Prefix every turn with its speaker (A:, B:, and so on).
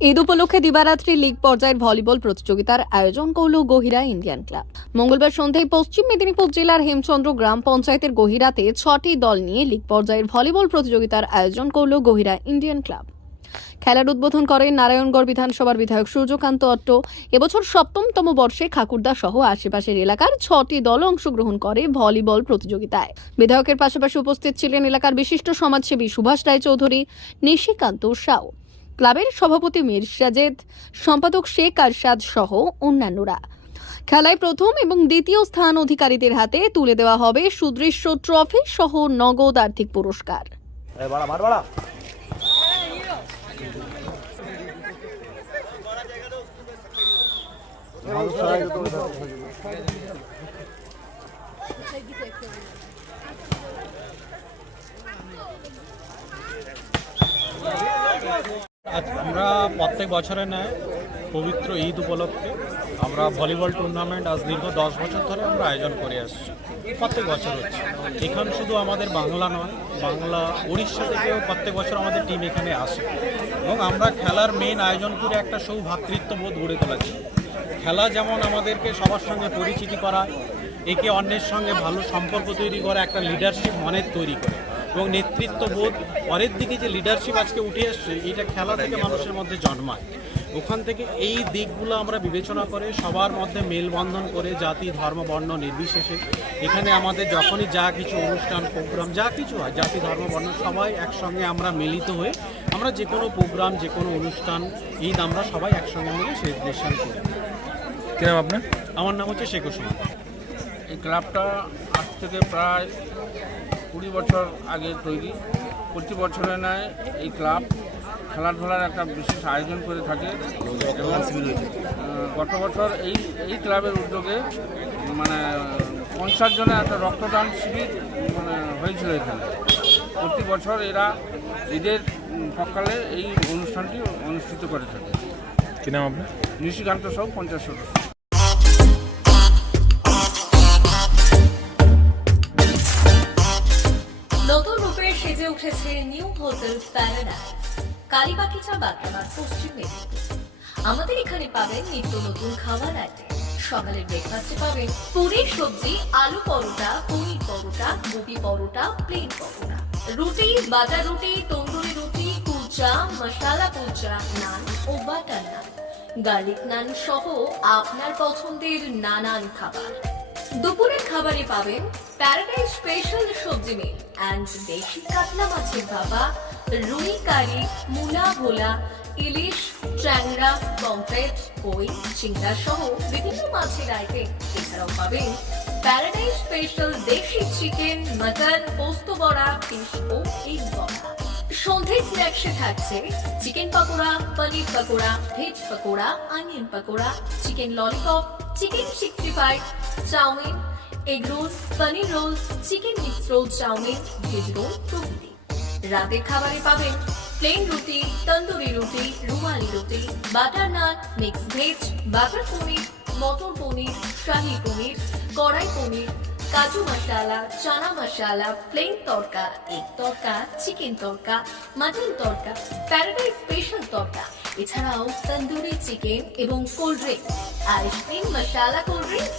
A: ঈদ উপলক্ষে দিবারাত্রি লিগ পর্যায়ের ভলিবল প্রতিযোগিতার আয়োজন করল গহিরা ইন্ডিয়ান ক্লাব। মঙ্গলবার সন্ধ্যায় পশ্চিম মেদিনীপুর জেলার হেমচন্দ্র গ্রাম পঞ্চায়েতের গহিরাতে ছটি দল নিয়ে লিগ পর্যায়ের ভলিবল প্রতিযোগিতার আয়োজন করল গহিরা ইন্ডিয়ান ক্লাব। খেলার উদ্বোধন করেন নারায়ণগড় বিধানসভার বিধায়ক সূর্যকান্ত অট্ট। এবছর সপ্তমতম বর্ষে খাকুরদা সহ আশেপাশের এলাকার ছটি দল অংশগ্রহণ করে ভলিবল প্রতিযোগিতায়। বিধায়কের পাশাপাশি উপস্থিত ছিলেন এলাকার বিশিষ্ট সমাজসেবী সুভাষ রায়চৌধুরী, নিশিকান্ত সাউ। ক্লাবের সভাপতি মীর সাজেদ সম্পাদক শেখ আরশাদ সহ অন্যান্যরা। খেলায় প্রথম এবং দ্বিতীয় স্থান অধিকারীদের হাতে তুলে দেওয়া হবে সুদৃশ্য ট্রফি সহ নগদ আর্থিক পুরস্কার।
B: আচ্ছা, আমরা প্রত্যেক বছরে নেয় পবিত্র ঈদ উপলক্ষে আমরা ভলিবল টুর্নামেন্ট আজ দীর্ঘ দশ বছর ধরে আমরা আয়োজন করে আসছি। প্রত্যেক বছর হচ্ছে। এখানে শুধু আমাদের বাংলা নয়, বাংলা, উড়িষ্যা থেকেও প্রত্যেক বছর আমাদের টিম এখানে আসে। এবং আমরা খেলার মেন আয়োজন করে একটা সৌভাতৃত্ববোধ গড়ে তোলাচ্ছি খেলা যেমন আমাদেরকে সবার সঙ্গে পরিচিতি করা একে অন্যের সঙ্গে ভালো সম্পর্ক তৈরি করা, একটা লিডারশিপ মনের তৈরি করে। এবং নেতৃত্ববোধ পরের দিকে যে লিডারশিপ আজকে উঠে আসছে এটা খেলা থেকে মানুষের মধ্যে জন্মায়। ওখান থেকে এই দিকগুলো আমরা বিবেচনা করে সবার মধ্যে মেলবন্ধন করে জাতি ধর্ম বর্ণ নির্বিশেষে এখানে আমাদের যখনই যা কিছু অনুষ্ঠান প্রোগ্রাম যা কিছু হয় জাতি ধর্ম বর্ণ সবাই একসঙ্গে আমরা মিলিত হয়ে আমরা যে কোনো প্রোগ্রাম যে কোনো অনুষ্ঠান ঈদ আমরা সবাই একসঙ্গে মিলে সেলিব্রেশন করি।
C: কি নাম আপনার?
B: আমার নাম হচ্ছে শেখ ওসমান।
D: এই ক্লাবটা আজ থেকে প্রায় কুড়ি বছর আগে তৈরি। প্রতি বছরে নেয় এই ক্লাব। খেলাধুলার একটা বিশেষ আয়োজন করে থাকে। গত বছর এই এই ক্লাবের উদ্যোগে মানে পঞ্চাশ জনের একটা রক্তদান শিবির মানে হয়েছিল এখানে। প্রতি বছর এরা ঈদের সকালে এই অনুষ্ঠানটি অনুষ্ঠিত করে থাকে।
C: কি নাম আপনার?
D: নিশিকান্ত সহ পঞ্চাশ সদস্য।
E: উঠেছে new hotel paradise Kalibagicha Bagdamar পশ্চিম মেদিনীপুর। আমাদের এখানে পাবেন নিত্য নতুন খাবার আইটেম সকালের ব্রেকফাস্টে পাবেন পুরি সবজি, আলু পরোটা, পনির পরোটা, গোবি পরোটা প্লেন পরোটা। রুটি বাটার রুটি, তন্দুরি রুটি, কুলচা, মশালা কুলচা, নান ও বাটার নান। গার্লিক নান সহ আপনার পছন্দের নানান খাবার। দুপুরের খাবারে পাবেন প্যারাডাইজ স্পেশাল সবজি মিল অ্যান্ড দেশি কাতলা মাছের ভাপা রুই কারি, মুলা ভোলা, ইলিশ, ট্যাংরা, পমফ্রেট, কই, চিংড়া সহ বিভিন্ন মাছের আইটেম এছাড়াও পাবেন। প্যারাডাইজ স্পেশাল দেশি চিকেন মাটন পোস্ত বড়া ফিশ ও এগ বড়া। সন্ধে স্ন্যাক্সে থাকছে chicken pakora paneer pakora veg pakora onion pakora chicken lollipop chicken sixty five chowmein egg roll, paneer roll, chicken mix roll, chowmein, veg roll প্রভৃতি। রাতের খাবারে পাবেন প্লেন রুটি, তন্দুরি রুটি, রুমালি রুটি butter naan mix veg butter paneer, মটর পনির, শাহি পনির, কড়াই পনির, কাজু মশালা, চানা masala plain tadka egg tadka chicken tadka mutton tadka paradise special tadka এছাড়াও তন্দুরি চিকেন এবং cold drink ice cream masala cold drinks